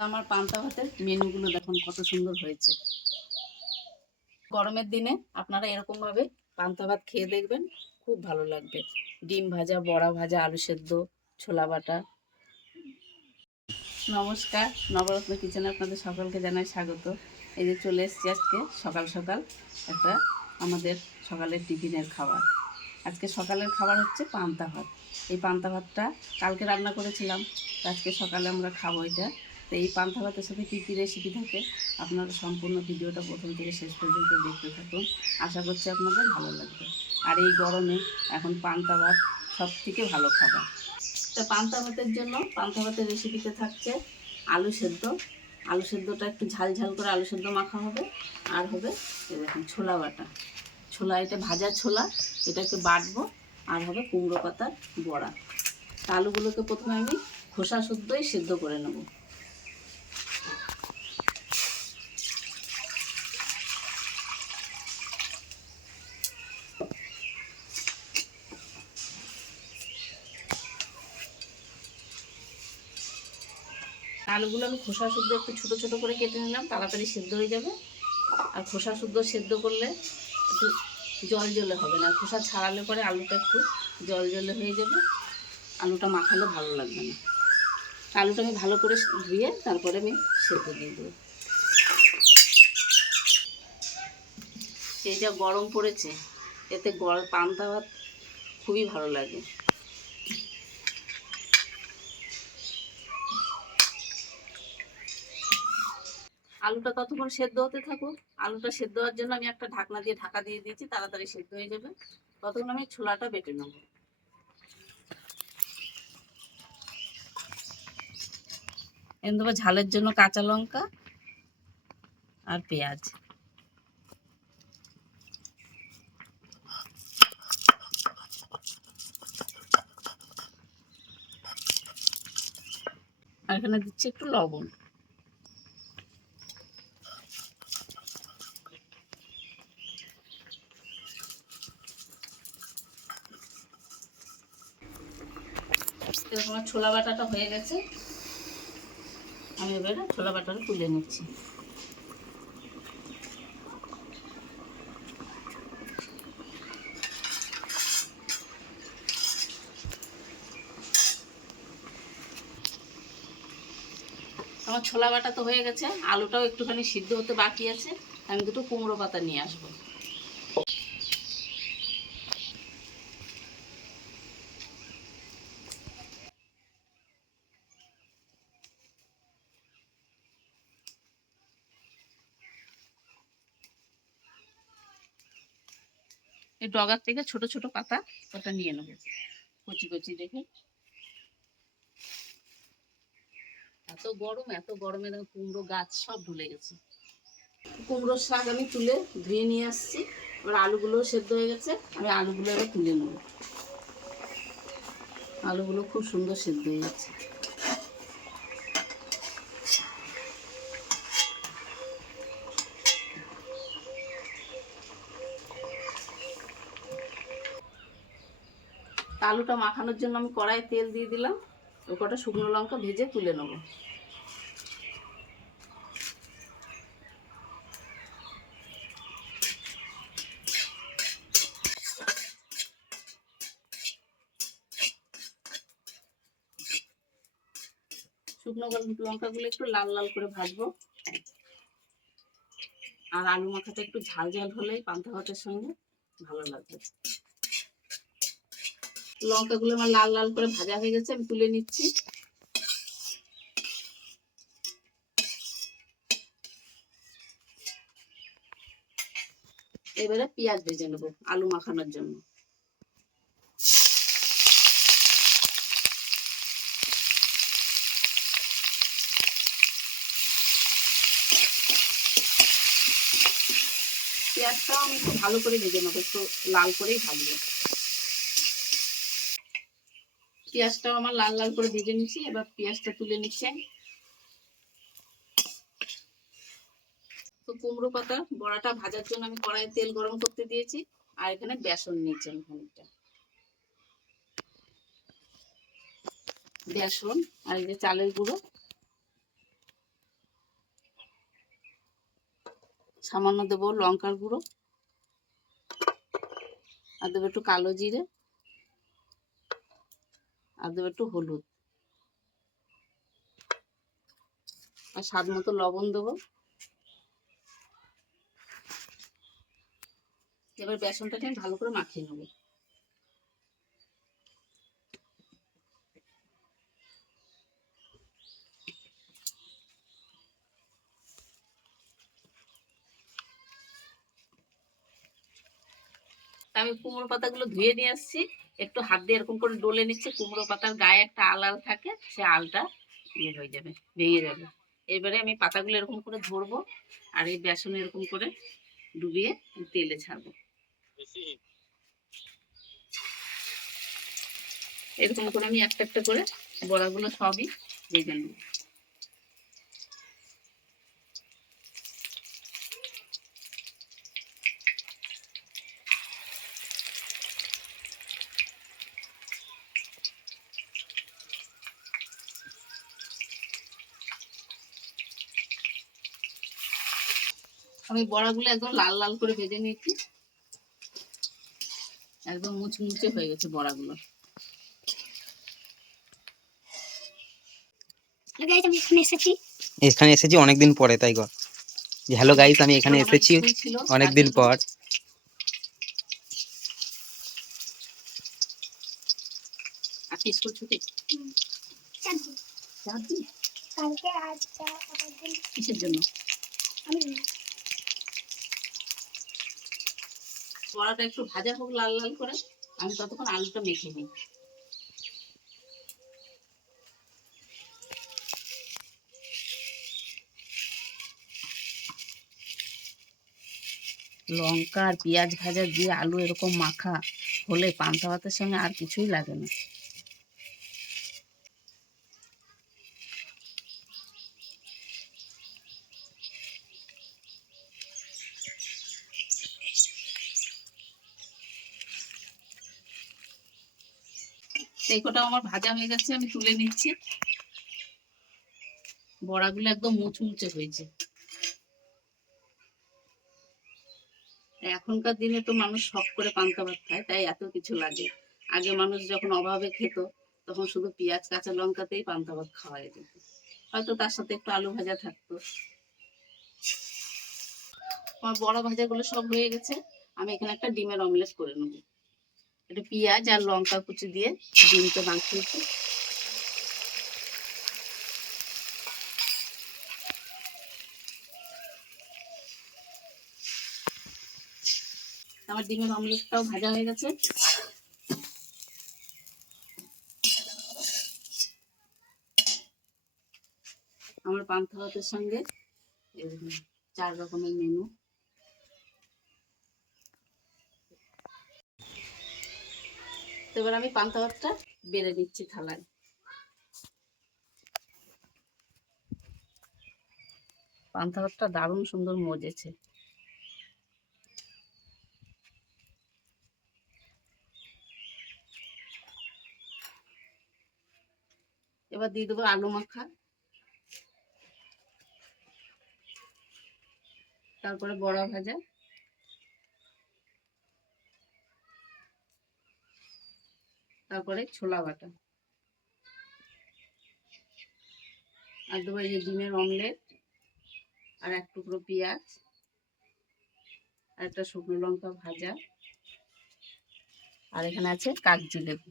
আমার পান্তা ভাতের মেনুগুলো দেখুন কত সুন্দর হয়েছে। গরমের দিনে আপনারা এরকম ভাবে পান্তা ভাত খেয়ে দেখবেন, খুব ভালো লাগবে। ডিম ভাজা, বড়া ভাজা, আলু সেদ্ধ, ছোলা বাটা। নমস্কার, নবরত্ন কিচেনে আপনাদের সকলকে জানাই স্বাগত। এই যে চলে এসেছি আজকে সকাল সকাল একটা আমাদের সকালের টিফিনের খাবার। আজকে সকালের খাবার হচ্ছে পান্তা ভাত। এই পান্তা ভাতটা কালকে রান্না করেছিলাম আজকে সকালে আমরা খাব এটা। তো এই পান্তা ভাতের সাথে কী কী রেসিপি থাকে, আপনারা সম্পূর্ণ ভিডিওটা প্রথম থেকে শেষ পর্যন্ত দেখতে থাকুন। আশা করছি আপনাদের ভালো লাগবে। আর এই গরমে এখন পান্তা ভাত সব থেকে ভালো খাবার। তো পান্তা ভাতের জন্য পান্তা ভাতের রেসিপিতে থাকছে আলু সেদ্ধ। আলু সেদ্ধটা একটু ঝাল ঝাল করে আলু সেদ্ধ মাখা হবে। আর হবে দেখুন ছোলা বাটা। ছোলা, এটা ভাজা ছোলা, এটাকে বাটবো। আর হবে কুমড়ো পাতার বড়া। তা আলুগুলোকে প্রথমে আমি খোসা শুদ্ধই সেদ্ধ করে নেব। আলুগুলো আমি খোসা শুদ্ধ একটু ছোটো ছোটো করে কেটে নিলাম, তাড়াতাড়ি সেদ্ধ হয়ে যাবে। আর খোসা শুদ্ধ সেদ্ধ করলে একটু জল জলে হবে না। খোসা ছাড়ালে পরে আলুটা একটু জল জলে হয়ে যাবে। আলুটা মাখালে ভালো লাগবে না। আলুটা আমি ভালো করে ধুয়ে তারপরে আমি সেদ্ধ দিয়ে দেবো। এই যা গরম পড়েছে, এতে গরম পান্তা ভাত খুবই ভালো লাগে। আলুটা ততক্ষণ সেদ্ধ হতে থাকুক। আলুটা সেদ্ধ হওয়ার জন্য আমি একটা ঢাকনা দিয়ে ঢাকা দিয়ে দিয়েছি, তাড়াতাড়ি সেদ্ধ হয়ে যাবে। ততক্ষণ আমি ছোলাটা বেটে নেব। দেবো ঝালের জন্য কাঁচা লঙ্কা আর পেঁয়াজ। আর এখানে দিচ্ছি একটু লবণ এরকম আমার ছোলা বাটাটা হয়ে গেছে। আমি এবারে ছোলা বাটাটা তুলে নিচ্ছি। আমার ছোলা বাটা তো হয়ে গেছে, আলুটাও একটুখানি সিদ্ধ হতে বাকি আছে। আমি দুটো কুমড়ো পাতা নিয়ে আসব। এই ডগার থেকে ছোট ছোট পাতা ওটা নিয়ে নেব। কচি কচি দেখে। এত গরম, এত গরমে কুমড়ো গাছ সব ঢুলে গেছে। কুমড়োর শাক আমি তুলে ধুয়ে নিয়ে আসছি। এবার আলুগুলো সেদ্ধ হয়ে গেছে, আমি আলুগুলো এবার তুলে নেব। আলুগুলো খুব সুন্দর সেদ্ধ হয়ে গেছে। আলুটা মাখানোর জন্য আমি কড়াই তেল দিয়ে দিলাম। ও কটা শুকনো লঙ্কা ভেজে তুলে নেব। শুকনো লঙ্কাগুলো একটু লাল লাল করে ভাজবো। আর আলু মাখাটা একটু ঝাল ঝাল হলেই পান্তা ভাতের সঙ্গে ভালো লাগবে। লঙ্কাগুলো আমার লাল লাল করে ভাজা হয়ে গেছে, আমি তুলে নিচ্ছি। এবারে পেঁয়াজ ভেজে নেব, আলু মাখানোর জন্য। পেঁয়াজটাও আমি একটু ভালো করে ভেজে নেব, একটু লাল করেই ভাজবো। পেঁয়াজটাও আমার লাল লাল করে ভেজে নিচ্ছি এবার পেঁয়াজটা তুলে নিচ্ছে তো কুমড়ো পাতা, বড়াটা ভাজার জন্য আমি কড়াই তেল গরম করতে দিয়েছি, আর এখানে বেসন নিয়েছি আমি খানিকটা। বেসন আর এই যে চালের গুঁড়ো। সামান্য দেবো লঙ্কার গুঁড়ো। আর দেবো একটু কালো জিরে। আর দেবো একটু হলুদ। আর স্বাদ মতো লবণ দেবো। এবার বেসনটাকে আমি ভালো করে মাখিয়ে নেব। আমি কুমড়ো পাতাগুলো ধুয়ে নিয়ে আসছি। একটু হাত দিয়ে এরকম করে ডলে নিচ্ছে, কুমড়ো পাতার গায়ে একটা আল আল থাকে, সে আলটা ইয়ে হয়ে যাবে, ভেঙে যাবে। এবারে আমি পাতাগুলো এরকম করে ধরবো আর এই বেসন এরকম করে ডুবিয়ে তেলে ছাড়বো। এরকম করে আমি একটা একটা করে বড়াগুলো সবই ভেজে নেব। আমি বড়াগুলো একদম লাল লাল করে ভেজে নিয়েছি। একদম মুচমুচে হয়ে গেছে বড়াগুলো। এখানে এসেছি। অনেকদিন পরে তাই গো। হ্যালো গাইস আমি এখানে এসেছি অনেকদিন পর। স্কুল ছুটি? চারদিন চার দিন কালকে আজ কিসের জন্য? আমি বড়াটা একটু ভাজা হোক লাল লাল করে, আমি ততক্ষণ আলুটা মেখে নিই। লঙ্কা আর পেঁয়াজ ভাজা দিয়ে আলু এরকম মাখা হলে পান্তা ভাতের সঙ্গে আর কিছুই লাগে না। এই কটা আমার ভাজা হয়ে গেছে, আমি তুলে নিচ্ছি। বড়াগুলো একদম মুচমুচে হয়েছে। এখনকার দিনে তো মানুষ শখ করে পান্তা ভাত খায়, তাই এত কিছু লাগে। আগে মানুষ যখন অভাবে খেত, তখন শুধু পেঁয়াজ, কাঁচা লঙ্কাতেই পান্তা ভাত খাওয়া যেত। হয়তো তার সাথে একটু আলু ভাজা থাকতো। আমার বড় ভাজাগুলো সব হয়ে গেছে, আমি এখানে একটা ডিমের অমলেট করে নেব। একটু পেঁয়াজ আর লঙ্কা কুচি দিয়ে ডিমটা মাখিয়েছি আমার ডিমের অমলেটটাও ভাজা হয়ে গেছে। আমার পান্তা সঙ্গে চার রকমের মেনু। তো এবার আমি পান্তা ভাতটা বেড়ে নিচ্ছি থালায়। পান্তা ভাতটা দারুণ সুন্দর মজেছে। এবার দিয়ে দেবো আলু মাখা। তারপরে বড়া ভাজা। তারপরে ছোলা বাটা। আর দেবো এই ডিমের অমলেট আর এক টুকরো পেঁয়াজ আর একটা শুকনো লঙ্কা ভাজা। আর এখানে আছে কাগজি লেবু।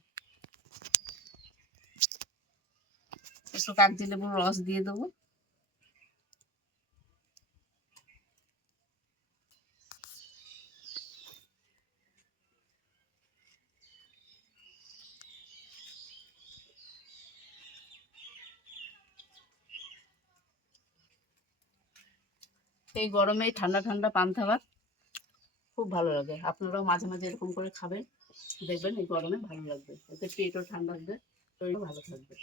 একটু কাগজি লেবুর রস দিয়ে দেবো। এই গরমে ঠান্ডা ঠান্ডা পান্তা ভাত খুব ভালো লাগে। আপনারাও মাঝে মাঝে এরকম করে খাবেন। দেখবেন এই গরমে ভালো লাগবে। এতে পেটও ঠান্ডা হবে শরীরও ভালো থাকবে।